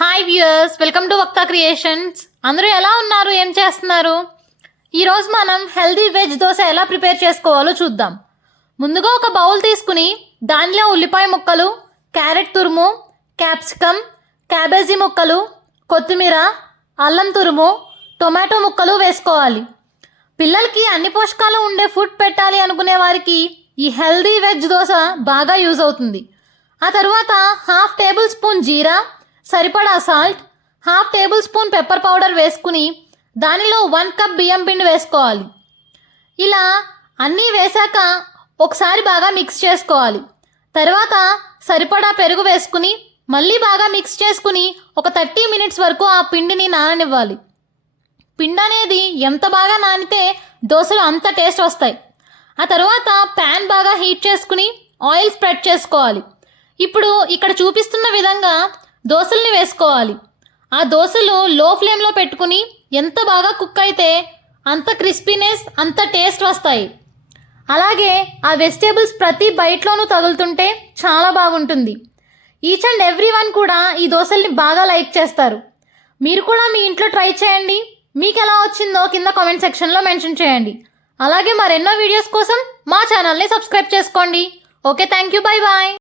Hi viewers welcome to Vakta creations అందరూ ఎలా ఉన్నారు? ఏం చేస్తున్నారు? ఈరోజు మనం హెల్దీ వెజ్ దోశ ఎలా ప్రిపేర్ చేసుకోవాలో చూద్దాం. ముందుగా ఒక బౌల్ తీసుకుని దానిలో ఉల్లిపాయ ముక్కలు క్యారెట్ తురుము క్యాప్సికమ్ క్యాబేజీ ముక్కలు కొత్తిమీర అల్లం తురుము టొమాటో ముక్కలు వేసుకోవాలి. పిల్లలకి అన్ని పోషకాలు ఉండే ఫుడ్ పెట్టాలి అనుకునే వారికి ఈ హెల్దీ వెజ్ దోశ బాగా యూజ్ అవుతుంది. ఆ తర్వాత హాఫ్ టేబుల్ స్పూన్ జీరా సరిపడా salt half tablespoon pepper powder వేసుకుని దానిలో వన్ కప్ బియ్యం పిండి వేసుకోవాలి. ఇలా అన్నీ వేశాక ఒకసారి బాగా మిక్స్ చేసుకోవాలి. తర్వాత సరిపడా పెరుగు వేసుకుని మళ్ళీ బాగా మిక్స్ చేసుకుని ఒక థర్టీ మినిట్స్ వరకు ఆ పిండిని నాననివ్వాలి. పిండి అనేది ఎంత బాగా నానితే దోశలు అంత టేస్ట్ వస్తాయి. ఆ తర్వాత ప్యాన్ బాగా హీట్ చేసుకుని ఆయిల్ స్ప్రెడ్ చేసుకోవాలి. ఇప్పుడు ఇక్కడ చూపిస్తున్న విధంగా దోశల్ని వేసుకోవాలి. ఆ దోశలు లో ఫ్లేమ్లో పెట్టుకుని ఎంత బాగా కుక్ అయితే అంత క్రిస్పీనెస్ అంత టేస్ట్ వస్తాయి. అలాగే ఆ వెజిటేబుల్స్ ప్రతి బయట్లోనూ తగులుతుంటే చాలా బాగుంటుంది. ఈచ్ అండ్ ఎవ్రీ వన్ కూడా ఈ దోశల్ని బాగా లైక్ చేస్తారు. మీరు కూడా మీ ఇంట్లో ట్రై చేయండి. మీకు ఎలా వచ్చిందో కింద కామెంట్ సెక్షన్లో మెన్షన్ చేయండి. అలాగే మరెన్నో వీడియోస్ కోసం మా ఛానల్ని సబ్స్క్రైబ్ చేసుకోండి. Okay thank you bye bye.